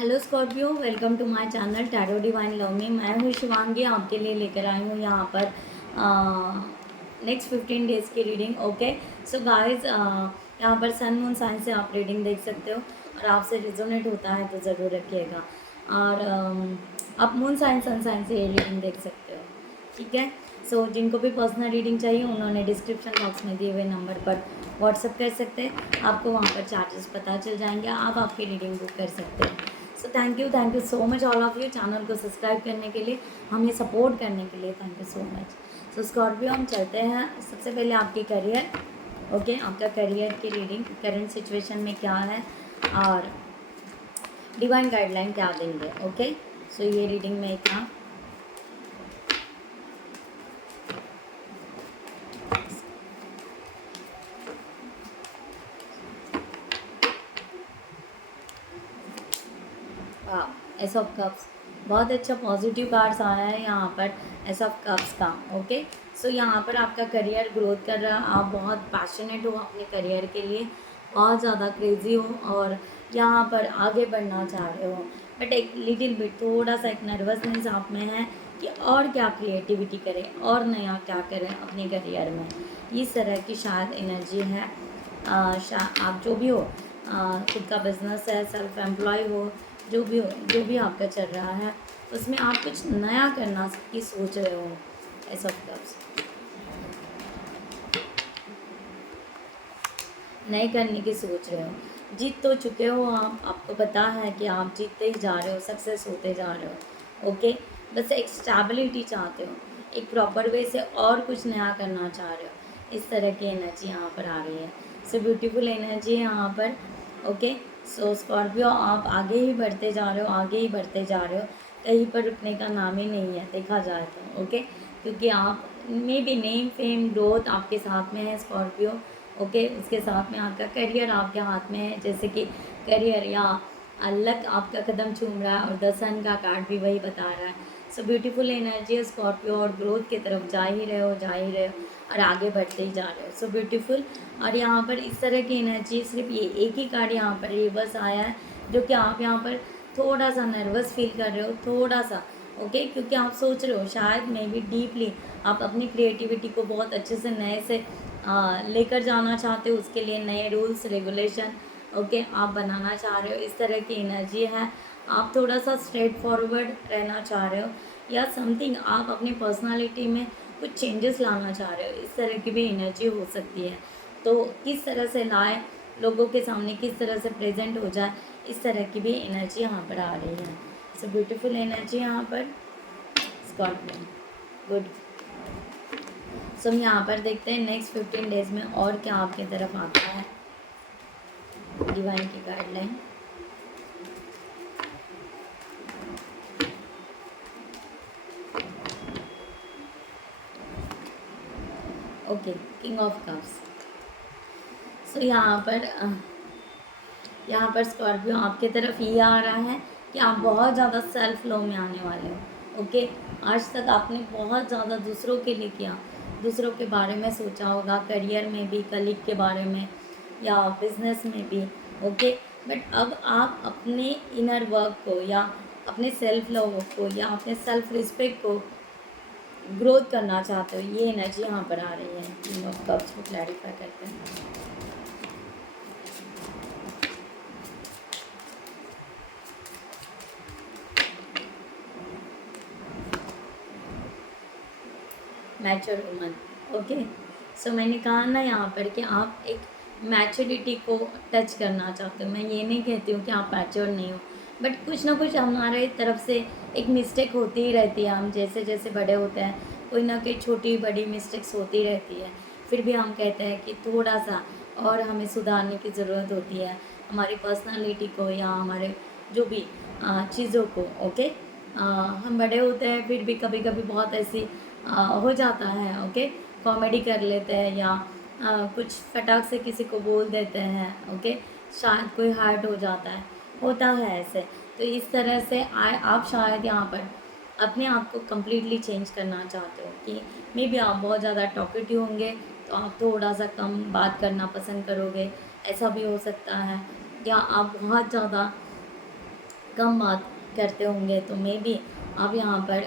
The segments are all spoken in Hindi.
Hello Scorpio, welcome to my channel tarot divine love में। मैं हूँ शिवांगी, आपके लिए लेकर आई हूँ यहाँ पर नेक्स्ट 15 डेज़ की रीडिंग। ओके सो गाइस, यहाँ पर सन मून साइन से आप रीडिंग देख सकते हो और आपसे रिजोनेट होता है तो ज़रूर रखिएगा। और आप मून साइन सन साइन से ये रीडिंग देख सकते हो, ठीक है। सो जिनको भी पर्सनल रीडिंग चाहिए उन्होंने डिस्क्रिप्शन बॉक्स में दिए हुए नंबर पर व्हाट्सअप कर सकते हैं। आपको वहाँ पर चार्जेस पता चल जाएंगे, आप आपकी रीडिंग बुक कर सकते हैं। So thank you so much all of you, channel को सब्सक्राइब करने के लिए, हमें सपोर्ट करने के लिए thank you so much. So Scorpio, हम चलते हैं सबसे पहले आपकी करियर। ओके, आपका करियर की रीडिंग करंट सिचुएशन में क्या है और डिवाइन गाइडलाइन क्या देंगे। ओके सो ये रीडिंग में इतना। एस ऑफ कप्स, बहुत अच्छा पॉजिटिव कार्ड्स आया है यहाँ पर एस ऑफ कप्स का। ओके सो यहाँ पर आपका करियर ग्रोथ कर रहा है, आप बहुत पैशनेट हो अपने करियर के लिए, बहुत ज़्यादा क्रेजी हो और यहाँ पर आगे बढ़ना चाह रहे हो। बट एक लिटिल बिट थोड़ा सा एक नर्वसनेस आप में है कि और क्या क्रिएटिविटी करें और नया क्या करें अपने करियर में, इस तरह की शायद एनर्जी है। आप जो भी हो, खुद का बिजनेस है, सेल्फ एम्प्लॉय हो, जो भी हो, जो भी आपका चल रहा है उसमें आप कुछ नया करना की सोच रहे हो। ऐसा कप्स नए करने की सोच रहे हो, जीत तो चुके हो आप, आपको पता है कि आप जीतते ही जा रहे हो, सक्सेस होते जा रहे हो। ओके, बस एक स्टेबिलिटी चाहते हो, एक प्रॉपर वे से और कुछ नया करना चाह रहे हो, इस तरह की एनर्जी यहाँ पर आ रही है। सो ब्यूटीफुल एनर्जी है यहाँ पर। ओके सो स्कॉर्पियो, आप आगे ही बढ़ते जा रहे हो, आगे ही बढ़ते जा रहे हो, कहीं पर रुकने का नाम ही नहीं है देखा जाए तो। ओके, क्योंकि आप में भी नेम फेम ग्रोथ आपके साथ में है स्कॉर्पियो। ओके, उसके साथ में आपका करियर आपके हाथ में है, जैसे कि करियर या लक आपका कदम चूम रहा है और द सन का कार्ड भी वही बता रहा है। सो ब्यूटीफुल एनर्जी है स्कॉर्पियो, और ग्रोथ की तरफ जा ही रहे हो, जा ही रहे हो और आगे बढ़ते ही जा रहे हो। So beautiful. और यहाँ पर इस तरह की एनर्जी, सिर्फ ये एक ही कार्ड यहाँ पर रिवर्स आया है, जो कि आप यहाँ पर थोड़ा सा नर्वस फील कर रहे हो, थोड़ा सा। ओके, क्योंकि आप सोच रहे हो शायद मे बी डीपली आप अपनी क्रिएटिविटी को बहुत अच्छे से नए से लेकर जाना चाहते हो, उसके लिए नए रूल्स रेगुलेशन ओके आप बनाना चाह रहे हो, इस तरह की एनर्जी है। आप थोड़ा सा स्ट्रेट फॉरवर्ड रहना चाह रहे हो, या समथिंग आप अपनी पर्सनालिटी में कुछ चेंजेस लाना चाह रहे हो, इस तरह की भी एनर्जी हो सकती है। तो किस तरह से लाए, लोगों के सामने किस तरह से प्रेजेंट हो जाए, इस तरह की भी एनर्जी यहाँ पर आ रही है। सो ब्यूटीफुल एनर्जी यहाँ पर स्कॉर्पियो, गुड। सो हम यहाँ पर देखते हैं नेक्स्ट 15 डेज में और क्या आपकी तरफ आता है डिवाइन की guideline. Okay, king of cups. So यहाँ पर स्कॉर्पियो आपके तरफ ये आ रहा है कि आप बहुत ज़्यादा सेल्फ लव में आने वाले हो। ओके, आज तक आपने बहुत ज़्यादा दूसरों के लिए किया, दूसरों के बारे में सोचा होगा, करियर में भी, कलीग के बारे में या बिजनेस में भी। ओके, बट अब आप अपने इनर वर्क को या अपने सेल्फ लव को या अपने सेल्फ रिस्पेक्ट को ग्रोथ करना चाहते हो, ये एनर्जी यहाँ पर आ रही है। किंग ऑफ कप्स को क्लैरिफाई करते हैं। Mature woman. ओके सो मैंने कहा ना यहाँ पर कि आप एक मैच्योरिटी को टच करना चाहते हो। मैं ये नहीं कहती हूँ कि आप मैच्योर नहीं हो, बट कुछ ना कुछ हमारे तरफ से एक मिस्टेक होती ही रहती है। हम जैसे जैसे बड़े होते हैं कोई ना कोई छोटी बड़ी मिस्टेक्स होती रहती है, फिर भी हम कहते हैं कि थोड़ा सा और हमें सुधारने की ज़रूरत होती है, हमारी पर्सनालिटी को या हमारे जो भी चीज़ों को। ओके, हम बड़े होते हैं फिर भी कभी कभी बहुत ऐसी हो जाता है। ओके, कॉमेडी कर लेते हैं या कुछ फटाक से किसी को बोल देते हैं। ओके, शायद कोई हर्ट हो जाता है, होता है ऐसे। तो इस तरह से आप शायद यहाँ पर अपने आप को कम्प्लीटली चेंज करना चाहते हो कि मे बी आप बहुत ज़्यादा टॉकेटिव होंगे तो आप थोड़ा सा कम बात करना पसंद करोगे, ऐसा भी हो सकता है। या आप बहुत ज़्यादा कम बात करते होंगे, तो मे बी आप यहाँ पर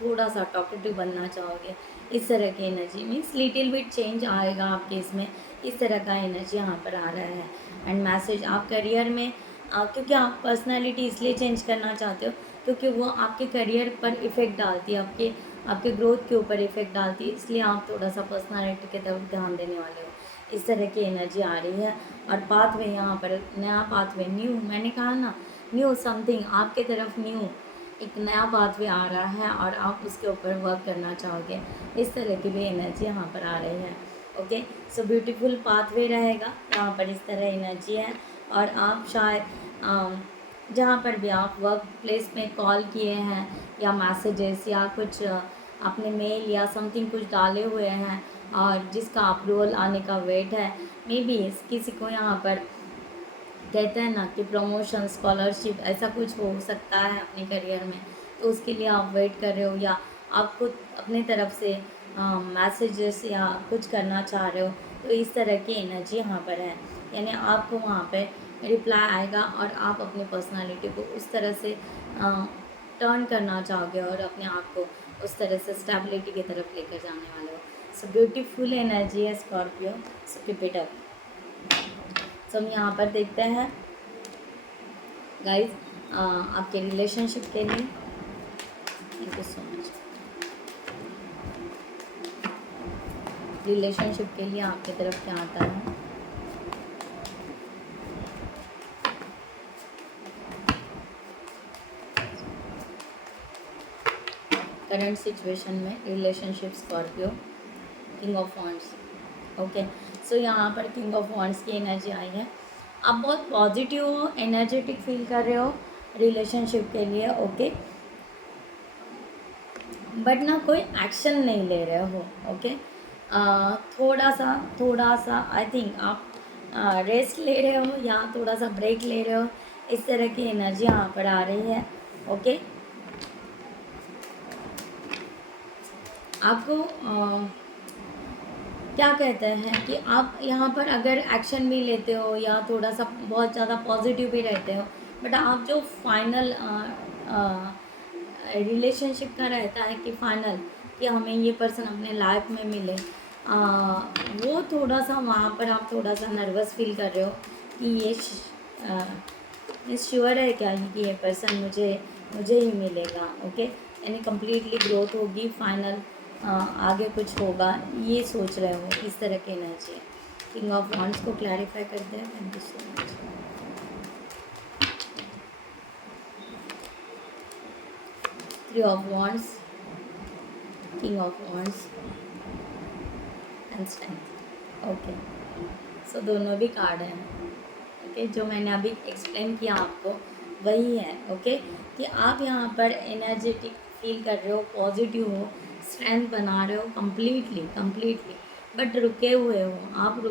थोड़ा सा टॉकेटिव बनना चाहोगे। इस तरह की energy means little bit change आएगा आपके इसमें, इस तरह का एनर्जी यहाँ पर आ रहा है। एंड मैसेज आप करियर में क्योंकि आप पर्सनालिटी इसलिए चेंज करना चाहते हो क्योंकि वो आपके करियर पर इफ़ेक्ट डालती है, आपके आपके ग्रोथ के ऊपर इफ़ेक्ट डालती है, इसलिए आप थोड़ा सा पर्सनालिटी की तरफ ध्यान देने वाले हो। इस तरह की एनर्जी आ रही है। और पाथवे यहाँ पर नया पाथवे, न्यू, मैंने कहा ना न्यू समथिंग आपके तरफ, न्यू एक नया पाथवे आ रहा है और आप उसके ऊपर वर्क करना चाहोगे। इस तरह की भी एनर्जी यहाँ पर आ रही है। ओके, सो ब्यूटीफुल पाथवे रहेगा यहाँ पर, इस तरह एनर्जी है। और आप शायद जहाँ पर भी आप वर्क प्लेस में कॉल किए हैं या मैसेजेस या कुछ अपने मेल या समथिंग कुछ डाले हुए हैं और जिसका अप्रूवल आने का वेट है, मे बी किसी को यहाँ पर कहते हैं ना कि प्रमोशन, स्कॉलरशिप, ऐसा कुछ हो सकता है अपने करियर में, तो उसके लिए आप वेट कर रहे हो या आप खुद अपने तरफ से मैसेजेस या कुछ करना चाह रहे हो, तो इस तरह की एनर्जी यहाँ पर है। यानी आपको वहाँ पे रिप्लाई आएगा और आप अपनी पर्सनालिटी को उस तरह से टर्न करना चाहोगे और अपने आप को उस तरह से स्टेबिलिटी की तरफ लेकर जाने वाले हो। सो ब्यूटीफुल एनर्जी है Scorpio, so keep it up. So हम यहाँ पर देखते हैं गाइस आपके रिलेशनशिप के लिए। Thank you so much. Relationship के लिए आपकी तरफ क्या आता है? करंट सिचुएशन में relationship Scorpio, king of wands. Okay, so यहाँ पर किंग ऑफ वॉन्ड्स की एनर्जी आई है। आप बहुत पॉजिटिव हो, एनर्जेटिक फील कर रहे हो रिलेशनशिप के लिए। ओके, बट ना कोई एक्शन नहीं ले रहे हो। ओके, थोड़ा सा आई थिंक आप रेस्ट ले रहे हो या थोड़ा सा ब्रेक ले रहे हो, इस तरह की एनर्जी यहाँ पर आ रही है। ओके, आपको क्या कहते हैं कि आप यहाँ पर अगर एक्शन भी लेते हो या थोड़ा सा बहुत ज़्यादा पॉजिटिव भी रहते हो, बट आप जो फाइनल रिलेशनशिप का रहता है कि फाइनल कि हमें ये पर्सन अपने लाइफ में मिले, वो थोड़ा सा वहाँ पर आप थोड़ा सा नर्वस फील कर रहे हो कि ये श्योर है क्या कि ये पर्सन मुझे ही मिलेगा। ओके, यानी कम्प्लीटली ग्रोथ होगी, फाइनल आगे कुछ होगा, ये सोच रहे हो, इस तरह की एनर्जी है। किंग ऑफ वॉन्ड्स को क्लैरिफाई करते हैं। Thank you so much. Three of wands, king of wands and strength. Okay, so दोनों भी कार्ड हैं। ओके, जो मैंने अभी एक्सप्लेन किया आपको वही है। ओके, कि आप यहाँ पर एनर्जेटिक फील कर रहे हो, पॉजिटिव हो, स्ट्रेंथ बना रहे हो कम्प्लीटली, बट रुके हुए हो आप,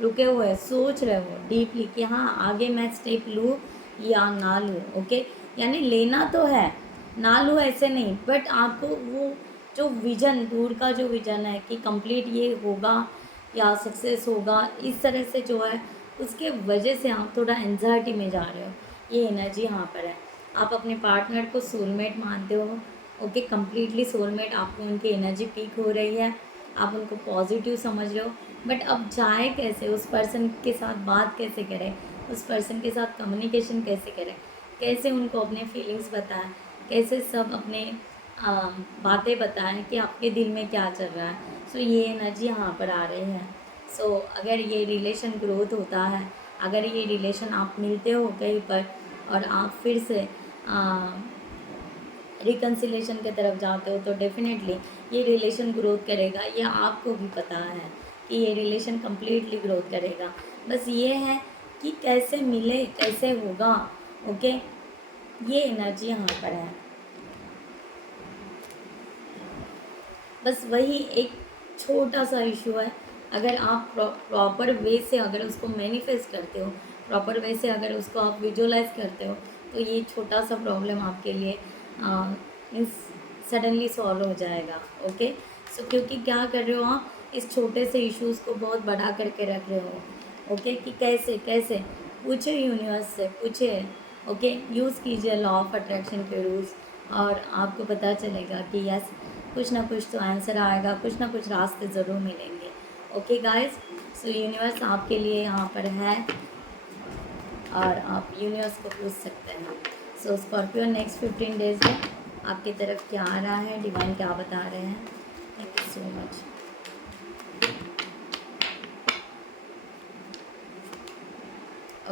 रुके हुए सोच रहे हो डीपली कि हाँ आगे मैं स्टेप लूँ या ना लूँ। ओके, यानी लेना तो है, ना लूँ ऐसे नहीं, बट आपको वो जो विज़न, दूर का जो विज़न है कि कंप्लीट ये होगा या सक्सेस होगा, इस तरह से जो है उसके वजह से आप थोड़ा एंजाइटी में जा रहे हो, ये एनर्जी यहाँ पर है। आप अपने पार्टनर को सोलमेट मानते हो। ओके, कम्प्लीटली सोलमेट, आपको उनकी एनर्जी पीक हो रही है, आप उनको पॉजिटिव समझ रहे हो, बट अब जाए कैसे, उस पर्सन के साथ बात कैसे करें, उस पर्सन के साथ कम्युनिकेशन कैसे करें, कैसे उनको अपने फीलिंग्स बताएं, कैसे सब अपने बातें बताएं कि आपके दिल में क्या चल रहा है। सो ये एनर्जी यहाँ पर आ रही है। सो अगर ये रिलेशन ग्रोथ होता है, अगर ये रिलेशन आप मिलते हो कहीं पर और आप फिर से रिकन्सिलेशन की तरफ जाते हो, तो डेफिनेटली ये रिलेशन ग्रोथ करेगा, ये आपको भी पता है कि ये रिलेशन कम्प्लीटली ग्रोथ करेगा। बस ये है कि कैसे मिले, कैसे होगा। ओके, ये एनर्जी यहाँ पर है। बस वही एक छोटा सा इशू है, अगर आप प्रॉपर वे से अगर उसको मैनिफेस्ट करते हो, प्रॉपर वे से अगर उसको आप विजुअलाइज करते हो, तो ये छोटा सा प्रॉब्लम आपके लिए सडनली सॉल्व हो जाएगा। ओके, सो क्योंकि क्या कर रहे हो आप, इस छोटे से इश्यूज़ को बहुत बड़ा करके रख रहे हो। ओके, कि कैसे कैसे पूछे यूनिवर्स से, पूछे। ओके, यूज़ कीजिए लॉ ऑफ अट्रैक्शन के रूल्स और आपको पता चलेगा कि यस, कुछ ना कुछ तो आंसर आएगा, कुछ ना कुछ रास्ते ज़रूर मिलेंगे। ओके गाइस, सो यूनिवर्स आपके लिए यहाँ पर है और आप यूनिवर्स को पूछ सकते हैं। सो स्कॉर्पियो नेक्स्ट 15 डेज में आपकी तरफ क्या आ रहा है, डिवाइन क्या बता रहे हैं। Thank you so much.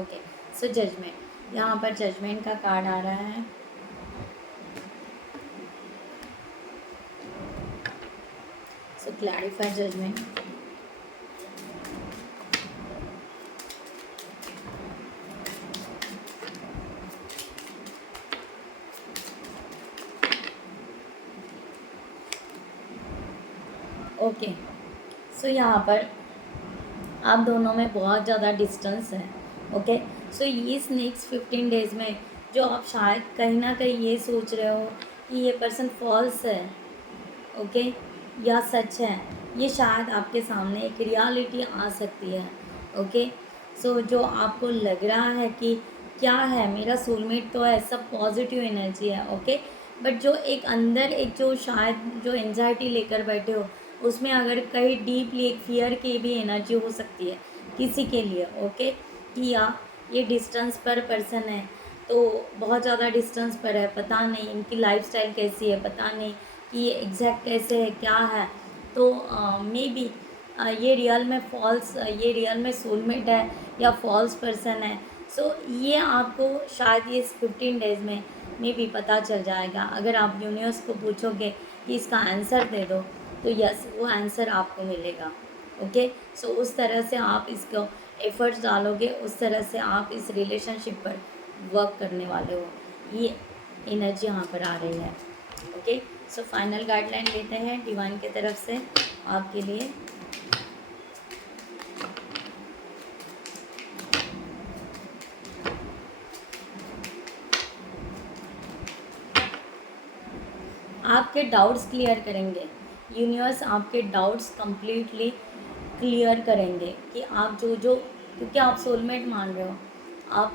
Okay, so judgement, यहाँ पर जजमेंट का कार्ड आ रहा है। So clarify judgement. Okay, so यहाँ पर आप दोनों में बहुत ज़्यादा डिस्टेंस है। ओके, सो इस नेक्स्ट 15 डेज़ में जो आप शायद कहीं ना कहीं ये सोच रहे हो कि ये पर्सन फॉल्स है, ओके, या सच है, ये शायद आपके सामने एक रियलिटी आ सकती है। ओके, सो जो आपको लग रहा है कि क्या है, मेरा सोलमेट तो है, सब पॉजिटिव एनर्जी है। ओके, बट जो एक अंदर एक जो शायद जो एंजाइटी लेकर बैठे हो, उसमें अगर कहीं डीपली एक फियर की भी एनर्जी हो सकती है किसी के लिए। ओके, कि या ये डिस्टेंस पर पर्सन है, तो बहुत ज़्यादा डिस्टेंस पर है, पता नहीं इनकी लाइफस्टाइल कैसी है, पता नहीं कि ये एग्जैक्ट कैसे है, क्या है। तो मे बी ये रियल में फॉल्स, ये रियल में सोलमेट है या फॉल्स पर्सन है। सो ये आपको शायद ये 15 डेज़ में मे बी पता चल जाएगा। अगर आप यूनिवर्स को पूछोगे कि इसका आंसर दे दो, तो यस, वो आंसर आपको मिलेगा। ओके, सो उस तरह से आप इसको एफर्ट्स डालोगे, उस तरह से आप इस रिलेशनशिप पर वर्क करने वाले हो। ये एनर्जी यहाँ पर आ रही है। ओके, सो फाइनल गाइडलाइन लेते हैं डिवाइन की तरफ से आपके लिए। आपके डाउट्स क्लियर करेंगे यूनिवर्स, आपके डाउट्स कंप्लीटली क्लियर करेंगे कि आप जो जो, क्योंकि आप सोलमेट मान रहे हो, आप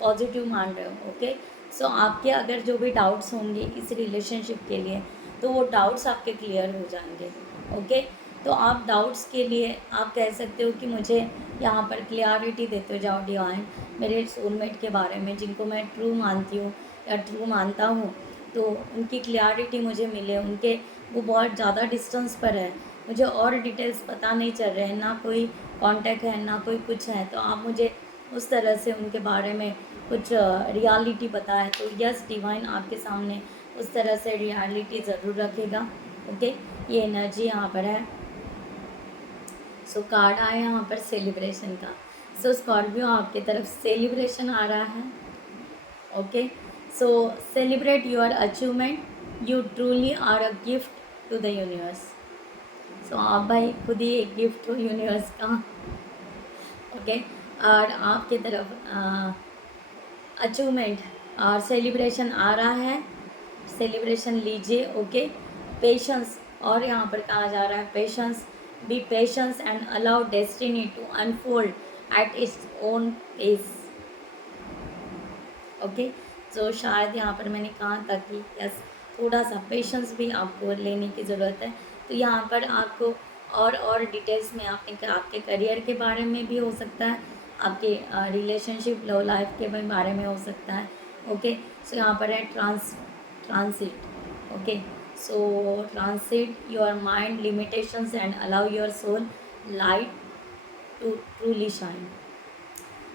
पॉजिटिव मान रहे हो। ओके, सो आपके अगर जो भी डाउट्स होंगे इस रिलेशनशिप के लिए, तो वो डाउट्स आपके क्लियर हो जाएंगे। ओके, तो आप डाउट्स के लिए आप कह सकते हो कि मुझे यहाँ पर क्लियरिटी देते जाओ डिवाइन, मेरे सोलमेट के बारे में, जिनको मैं ट्रू मानती हूँ या ट्रू मानता हूँ, तो उनकी क्लियरिटी मुझे मिले। उनके वो बहुत ज़्यादा डिस्टेंस पर है, मुझे और डिटेल्स पता नहीं चल रहे हैं, ना कोई कांटेक्ट है, ना कोई कुछ है। तो आप मुझे उस तरह से उनके बारे में कुछ रियलिटी पता है, तो यस डिवाइन आपके सामने उस तरह से रियलिटी ज़रूर रखेगा। ओके, ये एनर्जी यहाँ पर है। सो कार्ड आया यहाँ पर सेलिब्रेशन का। सो स्कॉर्पियो आपकी तरफ सेलिब्रेशन आ रहा है। Okay, so celebrate your achievement, you truly are a gift to the universe. So आप भाई खुद ही एक गिफ्ट हो यूनिवर्स का। ओके, और आपकी तरफ अचीवमेंट और सेलिब्रेशन आ रहा है, सेलिब्रेशन लीजिए। ओके, पेशेंस, और यहाँ पर कहा जा रहा है patience, be patience and allow destiny to unfold at its own pace. Okay, तो शायद यहाँ पर मैंने कहा था कि यस, थोड़ा सा पेशेंस भी आपको लेने की ज़रूरत है। तो यहाँ पर आपको और डिटेल्स में आपके करियर के बारे में भी हो सकता है, आपके रिलेशनशिप लव लाइफ के बारे में हो सकता है। ओके, सो यहाँ पर है transit. Okay, so transit your mind limitations and allow your soul light to truly shine.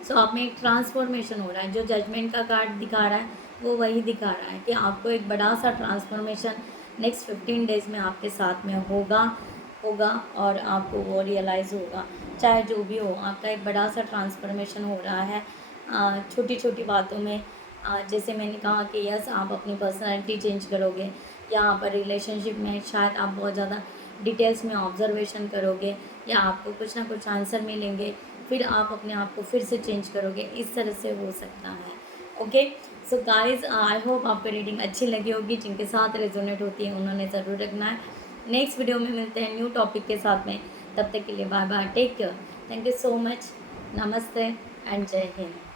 So आप में एक ट्रांसफॉर्मेशन हो रहा है। जो जजमेंट का कार्ड दिखा रहा है वो वही दिखा रहा है कि आपको एक बड़ा सा ट्रांसफॉर्मेशन नेक्स्ट 15 डेज़ में आपके साथ में होगा और आपको वो रियलाइज़ होगा। चाहे जो भी हो, आपका एक बड़ा सा ट्रांसफॉर्मेशन हो रहा है छोटी छोटी बातों में। जैसे मैंने कहा कि यस, आप अपनी पर्सनैलिटी चेंज करोगे, यहाँ पर रिलेशनशिप में शायद आप बहुत ज़्यादा डिटेल्स में ऑब्जर्वेशन करोगे, या आपको कुछ ना कुछ आंसर मिलेंगे, फिर आप अपने आप को फिर से चेंज करोगे, इस तरह से हो सकता है। Okay, so guys, I hope आपको रीडिंग अच्छी लगी होगी। जिनके साथ रेजोनेट होती है उन्होंने ज़रूर रखना है। नेक्स्ट वीडियो में मिलते हैं न्यू टॉपिक के साथ में। तब तक के लिए bye bye, take care, thank you so much, नमस्ते एंड जय हिंद।